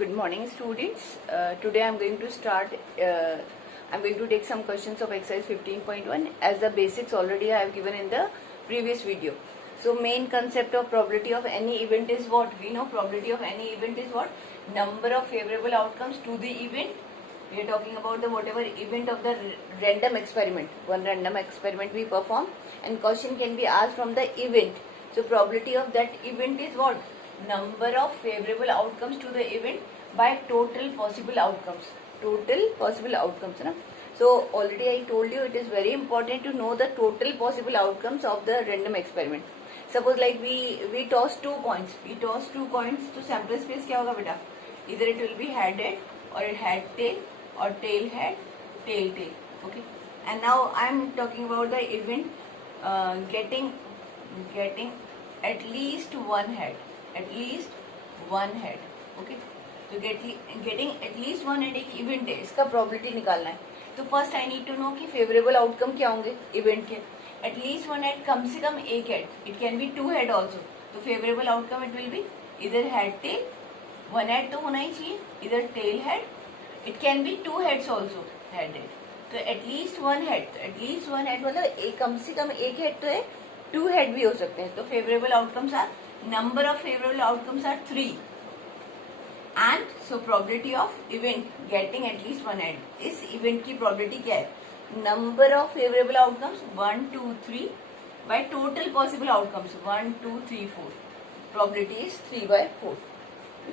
Good morning, students. Today I'm going to start. I'm going to take some questions of exercise 15.1 as the basics already I have given in the previous video. So main concept of probability of any event is what? We know probability of any event is what? Number of favorable outcomes to the event. We are talking about the whatever event of the random experiment. One random experiment we perform and question can be asked from the event. So probability of that event is what? Number of favorable outcomes to the event by total possible outcomes. Total possible outcomes, na? So already I told you it is very important to know the total possible outcomes of the random experiment. Suppose like we toss 2 coins. We toss 2 coins to sample space क्या होगा बेटा? Either it will be head or head tail or tail head tail tail. Okay. And now I am talking about the event getting at least one head. At least one head. Okay. तो getting at least one head एक event है, इसका probability निकालना है. तो first I need to know कि favourable outcome क्या होंगे इवेंट के. एटलीस्ट वन हेड, कम से कम एक head. It can be 2 head also. तो favourable outcome it will be इधर हेड टेल. वन हेड तो होना ही चाहिए. इधर tail head. It can be 2 heads also. Head head. तो at least one head. At least one head मतलब कम से कम एक हेड तो है. 2 हेड भी हो सकते हैं. तो favourable outcomes are, number of favorable outcomes are 3, and so probability of event getting at least one head. इस event की probability क्या है? Number of favorable outcomes 1, 2, 3 by total possible outcomes 1, 2, 3, 4. Probability is 3/4.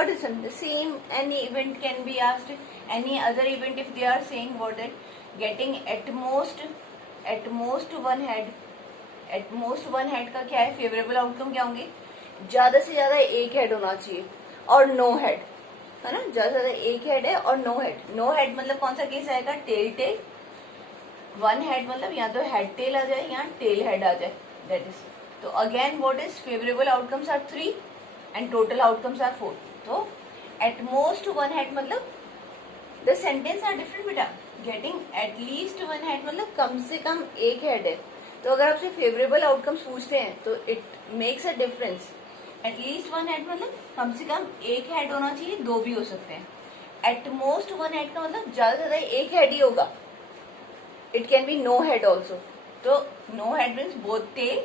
Got it? The same any event can be asked. Any other event if they are saying what that getting at most one head. At most one head का क्या है? Favorable outcome क्या होंगे? ज्यादा से ज्यादा एक head होना चाहिए और नो हेड, है ना. ज्यादा से ज्यादा एक हेड है और नो हेड. नो हेड मतलब कौन सा केस आएगा? Tell tell. वन हेड मतलब या तो हेड टेल आ जाए या टेल हेड आ जाए. That is. तो again what is favourable outcomes are 3 and total outcomes are 4. तो एट मोस्ट वन हेड मतलब द सेंटेंस आर डिफरेंट बेटा. Getting at least one head मतलब कम से कम एक हेड है. तो अगर आपसे फेवरेबल आउटकम्स पूछते हैं तो it makes a difference. At least one head मतलब कम से कम एक हेड होना चाहिए, 2 भी हो सकते हैं. एट मोस्ट वन हेड का मतलब ज्यादा से ज्यादा एक हेड ही होगा. It can be no head also. तो no head means both tail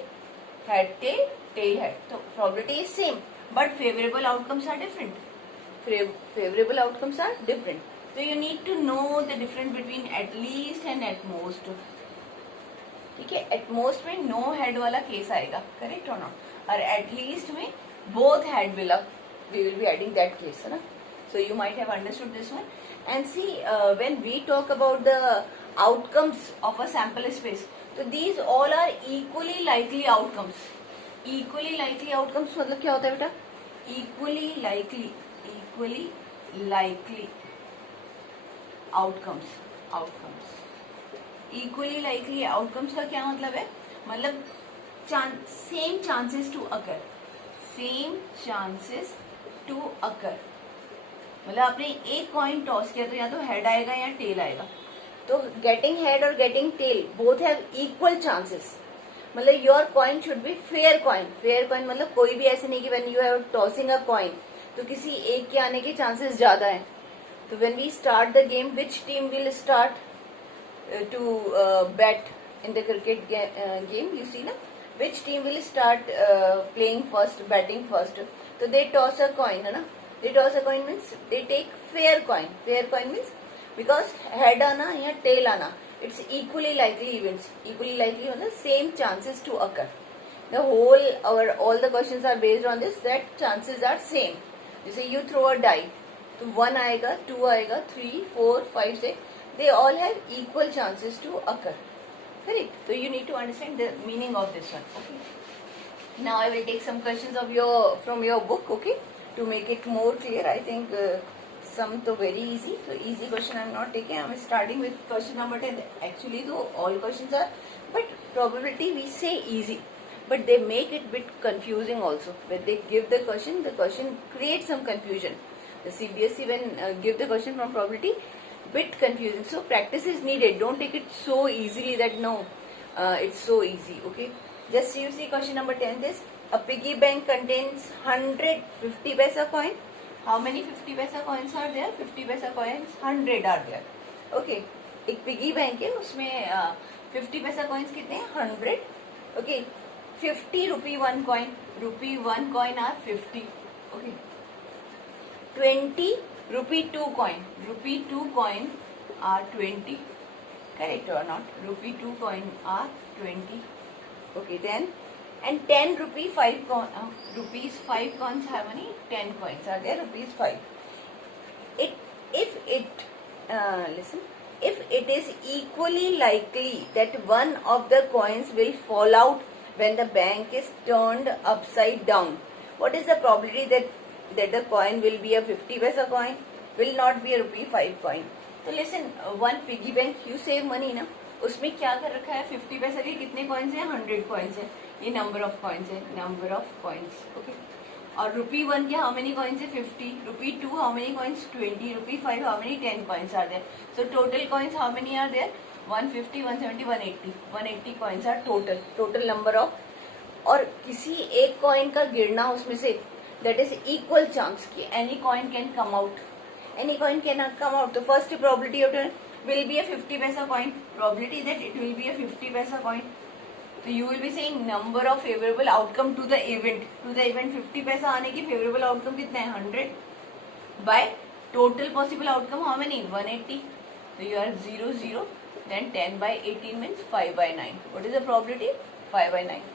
head tail tail head. तो probability is same but favourable outcomes are different. Favourable outcomes are different. तो you need to know the difference between at least and at most. ठीक है. At most में no head वाला case आएगा, correct और not. और at least में both head will up, we will be adding that case, है ना. So you might have understood this one. And see, when we talk about the outcomes of a sample space, so these all are equally likely outcomes. Equally likely outcomes मतलब क्या होता है बेटा? Equally likely outcomes. Equally likely outcomes का क्या मतलब है? मतलब same chances to occur. Same chances to occur. मतलब आपने एक कॉइन टॉस किया तो या तो हेड आएगा या टेल आएगा. तो गेटिंग हेड और getting tail both have equal chances. मतलब your coin should be fair coin. Fair coin मतलब कोई भी ऐसे नहीं कि when you have tossing a coin तो किसी एक के आने के चांसेस ज्यादा हैं. तो when we start the game which team will start to bat in the cricket game, you see ना. Which team will start playing first, batting first? So they toss a coin, है ना. They toss a coin means they take fair coin. Fair coin means because head आना या tail आना, it's equally likely events. Equally likely मतलब same chances to occur. The whole all the questions are based on this, that chances are same. जैसे you throw a die, तो 1 आएगा, 2 आएगा, 3, 4, 5, 6. They all have equal chances to occur. Correct. So you need to understand the meaning of this one. Okay. Now I will take some questions from your book. Okay. To make it more clear, I think some to very easy. So easy question I am not taking. I am starting with question number 10. Actually, though all questions are, but probability we say easy, but they make it bit confusing also. When they give the question creates some confusion. The CBSE when give the question from probability, bit confusing. So practice is needed. Don't take it so easily that no, it's so easy. Okay. Just you see question number 10 is a piggy bank contains 150 paisa coin, how many 50 पैसा coins are there? 50 पैसा coins 100 are there. Okay, एक piggy bank है, उसमें 50 पैसा coins कितने हैं? 100. Okay, 50 rupee 1 coin, rupee 1 coin are 50. Okay, 20 rupee 2 coin, rupee 2 coin are 20. Correct or not? Rupee 2 coin are 20. Okay, then and 10 rupee 5 coin, rupees 5 coins have many? 10 coins are there, rupees 5. Listen, if it is equally likely that one of the coins will fall out when the bank is turned upside down, what is the probability that the coin will be a 50 paisa coin, will not be a rupee 5 coin? तो listen, one piggy bank you save money ना, उसमें क्या कर रखा है? 50 पैसा के कितने कॉइन्स हैं? 100 कॉइन्स है. ये नंबर ऑफ कॉइन्स है, नंबर ऑफ कॉइन्स. ओके, और रुपी 1 के हाउ मेनी कॉइन्स है? 50. Rupee 2 how many coins? 20. Rupee 5 how many? 10 coins are there. So total coins how many are there? 150, 170, 180. 180 coins are total number of. और किसी एक coin का गिरना उसमें से, दैट इज इक्वल चांस कि any coin can come out. Any coin cannot come out. The first probability of it will be a 50 paisa coin. Probability that it will be a 50 paisa coin. So you will be saying number of favorable outcome to the event. To the event 50 पैसा आने की favorable outcome कितने हैं? 100 by total possible outcome how many? 180. So you are 0 0. Then 10 by 18 means 5 by 9. What is the probability? 5 by 9.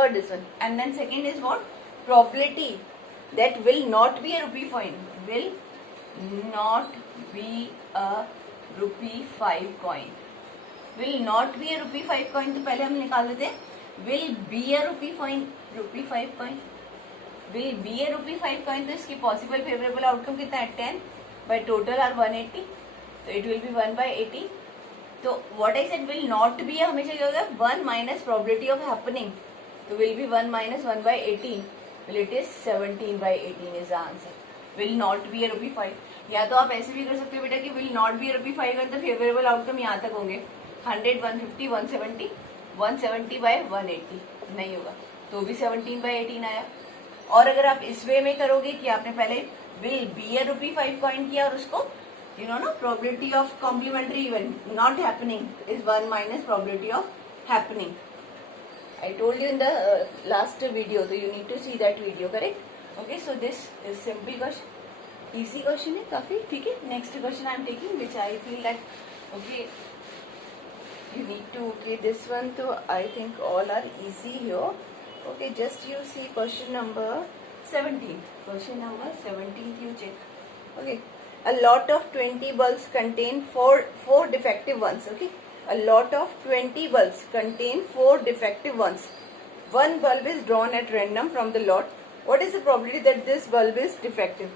Got this one. And then second is what? Probability that will not be a rupee coin. Will not be a rupee 5 coin. Will not be a rupee 5 coin तो पहले हम निकाल देते हैं. Will be a rupee 5 coin. Will be a rupee 5 coin तो इसकी possible favorable outcome कितना है? 10 by total are 180. तो it will be 1 by 80. तो what I said will not be हमेशा क्या होगा? 1 minus probability of happening. तो will be 1 minus 1 by 18. Well, it is 17 by 18 is the answer. Will not be a rupee 5. या तो आप ऐसे भी कर सकते हो बेटा कि will not be a rupee 5 का तो फेवरेबल आउटकम यहाँ तक होंगे 100, 150, 170, 170 by 180 नहीं होगा तो भी 17 by 18 आया. और अगर आप इस वे में करोगे कि आपने पहले will be a rupee 5 coin किया और उसको you know ना probability of complementary event not happening is 1 minus probability of happening. I told you in the last video, so you need to see that video, correct? Okay, so this is simple question, easy question है काफी. ठीक है, next question I am taking which I feel that okay you need to, okay this one तो I think all are easy here. Okay, just you see question number 17. Question number 17 you check. Okay, a lot of 20 bulbs contain four defective ones. Okay, a lot of 20 bulbs contain 4 defective ones. One bulb is drawn at random from the lot. What is the probability that this bulb is defective?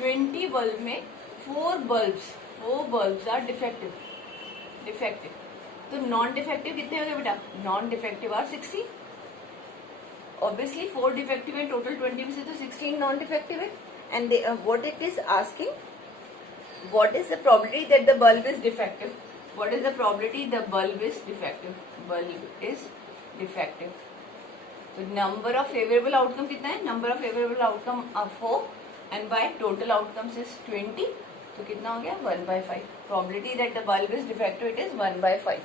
20 bulb में 4 bulbs are defective. तो non defective कितने हो गए बेटा? Non defective are 60. Obviously 4 defective है, total 20 में से तो 16 नॉन डिफेक्टिव है. And what it is asking, what is the probability that the bulb is defective? What is the probability the bulb is defective? Bulb is defective. तो number of favourable outcome कितना है? Number of favourable outcome 4 and by total outcomes is 20. तो कितना हो गया? 1 by 5. Probability that the bulb is defective it is 1 by 5.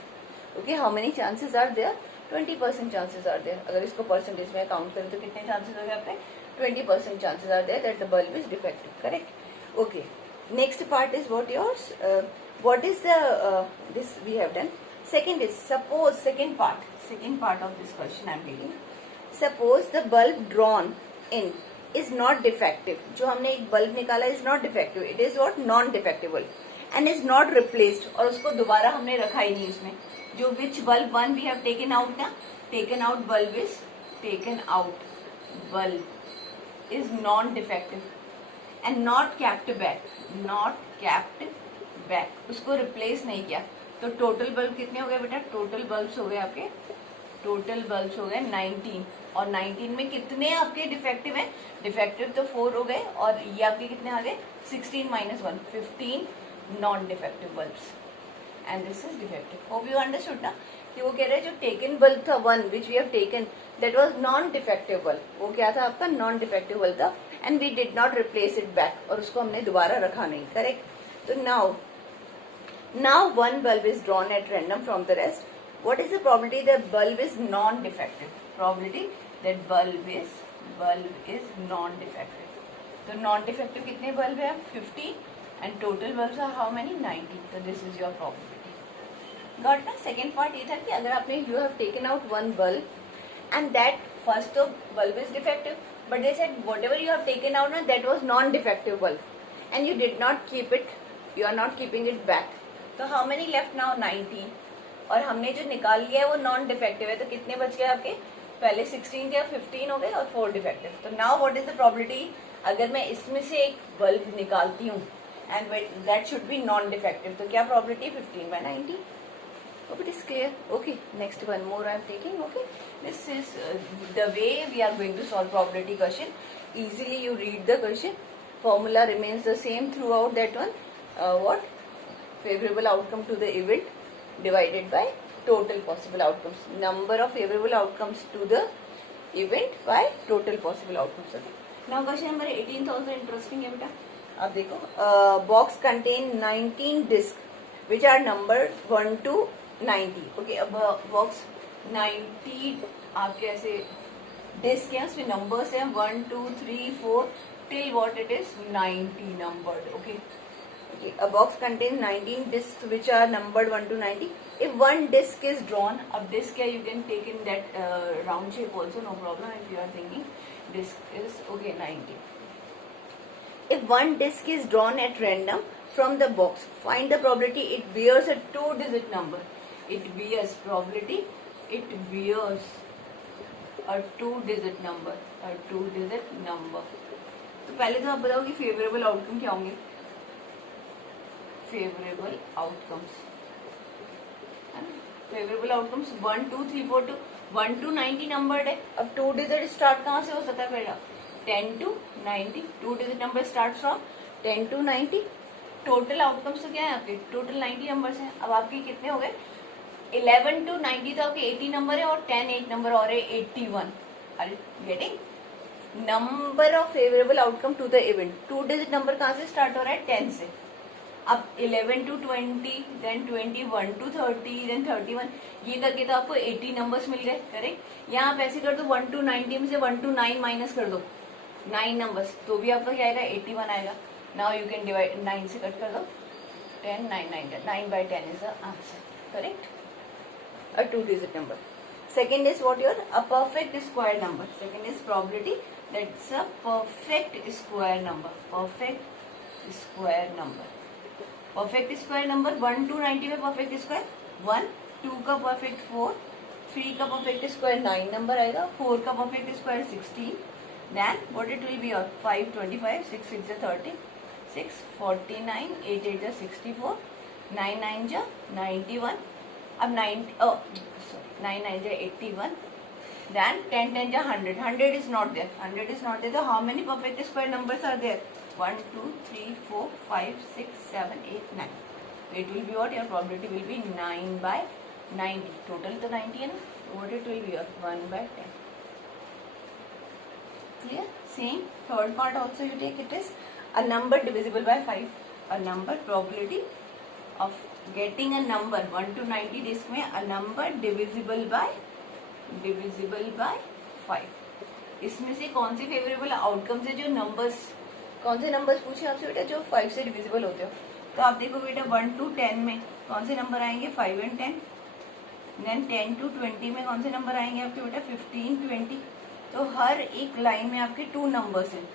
Okay, how many chances are there? 20% chances are there. अगर इसको percentage में count करें तो कितने चांसेस हो गए आपके? 20% chances are there that the bulb is defective. Correct? Okay. Next part is what yours? What is the this we have done? Second is suppose second part of this question I am reading. Suppose the bulb drawn in is not defective. जो हमने एक bulb निकाला is not defective. It is what? Non-defectible and is not replaced. और उसको दोबारा हमने रखा ही नहीं उसमें. जो which bulb one we have taken out ना? Taken out bulb is non-defective and not kept back. उसको रिप्लेस नहीं किया. तो टोटल बल्ब कितने हो गए बेटा? टोटल बल्ब्स हो गए आपके 19. और 19 में कितने आपके डिफेक्टिव हैं? डिफेक्टिव तो 4 हो गए और ये आपके कितने आ गए? 16 minus 1 15 non defective bulbs and this is defective. Hope you understood ना कि वो कह रहे हैं जो टेकन बल्ब था 1 which we have taken that was non defective bulb. वो क्या था आपका? नॉन डिफेक्टिव बल्ब था and we did not replace it back, और उसको हमने दोबारा रखा नहीं, करेक्ट. तो now one bulb is drawn at random from the rest. What is the probability that bulb is non-defective? Probability that bulb is non-defective. तो non-defective कितने bulb है? 50 and total bulbs are how many? 90. So this is your probability. Got ना? Second part ये था कि अगर आपने you have taken out one bulb and that first bulb is defective, but they said whatever you have taken out ना that was non-defective bulb and you did not keep it, you are not keeping it back. तो how many left now 19, और हमने जो निकाल लिया है वो non defective है, तो कितने बच गए आपके? पहले 16 थे, 15 हो गए और 4 डिफेक्टिव. तो now what is the probability अगर मैं इसमें से एक बल्ब निकालती हूँ and that should be non defective, तो क्या probability? 15/90. Hope it is clear. Okay, next one more I am taking. Okay, this is the way we are going to solve probability question. Easily you read the question. Formula remains the same throughout that one. What? Favorable outcome to the event divided by total possible outcomes. Number of favorable outcomes to the event by total possible outcomes. Okay. Now question number 18 also interesting है बेटा. आप देखो, box contain 19 discs which are numbered 1 to 90. Okay, अब box 90 आपके ऐसे disc है, उसमें numbers हैं 1 2 3 4 till what it is 90 numbered. Okay. Okay, a box contains 19 discs which are numbered 1 to 90. If one disc is drawn, अब disc है you can take in that round shape also, no problem if you are thinking disc is okay 90. If one disc is drawn at random from the box, find the probability it bears a 2-digit number. It bears probability, it bears a 2-digit number, a 2-digit number. तो पहले तो आप बताओ कि favourable outcome क्या होंगे? Favourable outcomes, favourable outcomes 1 2 3 4 2 1 to 90 numbered है. अब 2 डिजिट स्टार्ट कहाँ से हो सकता है? पहला 10 to 90, 2 डिजिट number start from 10 to 90. Total outcomes तो क्या है आपके? टोटल 90 नंबर्स हैं. अब आपके कितने हो गए? 11 to 90 तो आपके 80 नंबर है, और 10 एक नंबर और है 81. Are you getting? Number of favourable outcome to the event. 2 डिजिट नंबर कहाँ से स्टार्ट हो रहा है? 10 से. अब 11 to 20, देन 21 to 30, देन 31, ये करके तो आपको 80 नंबर्स मिल गए, करेक्ट. यहाँ आप ऐसे कर दो 1 to 90 में से 1 to 9 माइनस कर दो 9 नंबर्स, तो भी आपका क्या आएगा? 81 आएगा. नाउ यू कैन डिवाइड 9 से कट कर दो 10 9 9/10 is the answer, correct. A 2-digit number. Second is what? Your a perfect square number. Second is probability that's a perfect square number. Perfect square number. Perfect square number 1 to 90 में perfect square 1, 2 का perfect 4, 3 का perfect square 9 number आएगा, 4 का perfect square 16, then what it will be your 5 25, 6 6 30, 6 49, 8 8 64, 9 9 91. अब 9 9 81, then 10 10 100. 100 is not there. 100 is not there. So how many perfect square numbers are there? 1 2 3 4 5 6 7 8 9. So it will be what? Your probability will be 9/90. Total तो 90 है ना. What it will be? Your 1/10. Clear? Same. Third part also you take. It is a number divisible by 5. A number probability of getting a number 1 to 90 disk में a number divisible by 5. इसमें से कौन सी favourable outcomes है? जो numbers, कौन से numbers पूछे आपसे बेटा जो 5 से डिविजिबल होते हो? तो आप देखो बेटा 1 to 10 में कौन से नंबर आएंगे? 5 and 10. देन 10 to 20 में कौन से नंबर आएंगे आपके बेटा? 15 20. तो हर एक लाइन में आपके 2 नंबर्स हैं.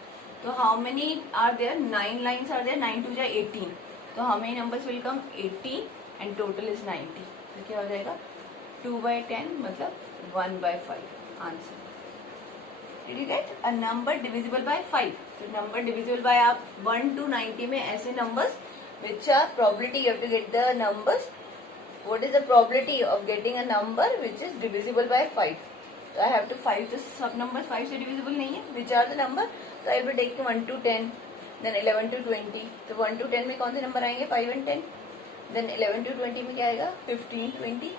तो how many are there? 9 lines are there. 9 2 18. तो how many numbers will come? 18 and total is 90. तो क्या हो जाएगा? 2/10 मतलब 1/5 answer. Did you get? A number divisible by 5. So number divisible by आप 1 to 90 में ऐसे numbers which are probability, you have to get the numbers. What is the probability of getting a number which is divisible by 5? So I have to 5, तो सब numbers 5 से divisible नहीं है. Which are the number? So I will be taking 1 to 10, then 11 to 20. तो 1 to 10 में कौन से number आएंगे? 5 and 10. Then 11 to 20 में क्या आएगा? 15 20.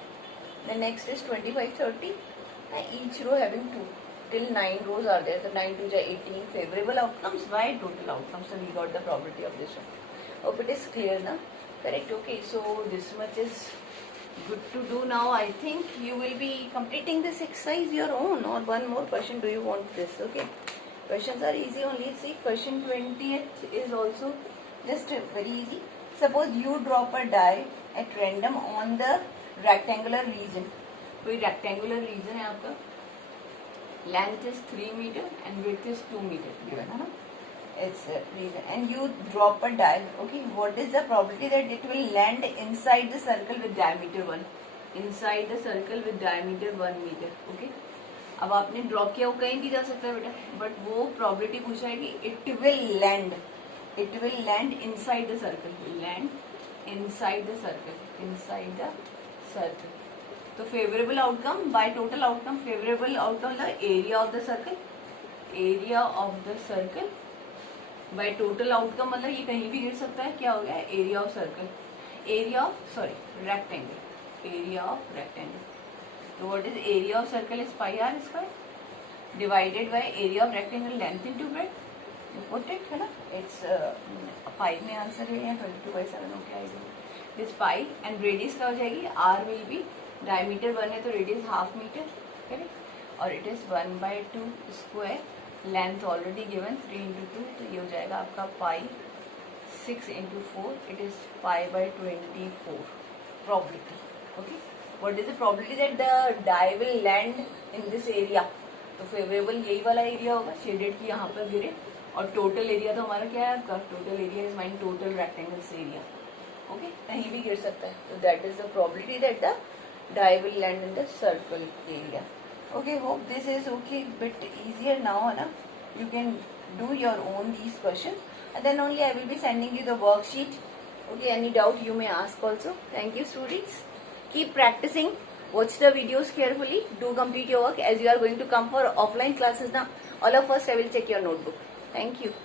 Then next is 25 30. And each row having 2. till 9 rows are there. So 9 to 18 favorable outcomes by total outcomes. So we got the probability of this one. Hope it is clear now. Correct. Okay. So this much is good to do now. I think you will be completing this exercise your own, or one more question. Do you want this? Okay. Questions are easy only. See, question 20th is also just very easy. Suppose you drop a die at random on the rectangular region. कोई rectangular region है आपका, length is 3 meter and width is 2 meter given है ना, it's region, and you drop a die. Okay, what is the probability that it will land inside the circle with diameter 1? Inside the circle with diameter 1 meter. Okay, अब आपने drop किया, वो कहीं भी जा सकता है बेटा, बट वो प्रोबेबिलिटी पूछा है कि it will land inside the circle, land inside the circle. तो favourable outcome by total outcome, favourable outcome मतलब area of the circle, by total outcome मतलब ये कहीं भी गिर सकता है. क्या हो गया, एरिया ऑफ रेक्टेंगल. तो what is area of circle is pi r square divided by area of rectangle length into breadth. Put it है ना, इट्स 5 में आंसर है या 22/7 हो क्या आएगा दिस पाई. एंड रेडियस क्या हो जाएगी, आर विल बी, डायमीटर 1 है तो रेडियस हाफ मीटर. करेक्ट. और it is 1/2 square. Length already given 3 into 2, तो ये हो जाएगा आपका पाई. 6 into 4, इट इज पाई/24 probability. Okay, what is the probability that the die will land in this area? तो फेवरेबल यही वाला एरिया होगा, शेडेड की यहाँ पर गिरे. और टोटल एरिया तो हमारा क्या है आपका, total area is mine total rectangles area. Okay, कहीं भी गिर सकता है. तो that is the probability that the die will land in the circle area. Okay, hope this is okay, bit easier now, na? You can do your own these questions, and then only I will be sending you the worksheet. Okay, any doubt you may ask also. Thank you students. Keep practicing. Watch the videos carefully. Do complete your work as you are going to come for offline classes now. All of first I will check your notebook. Thank you.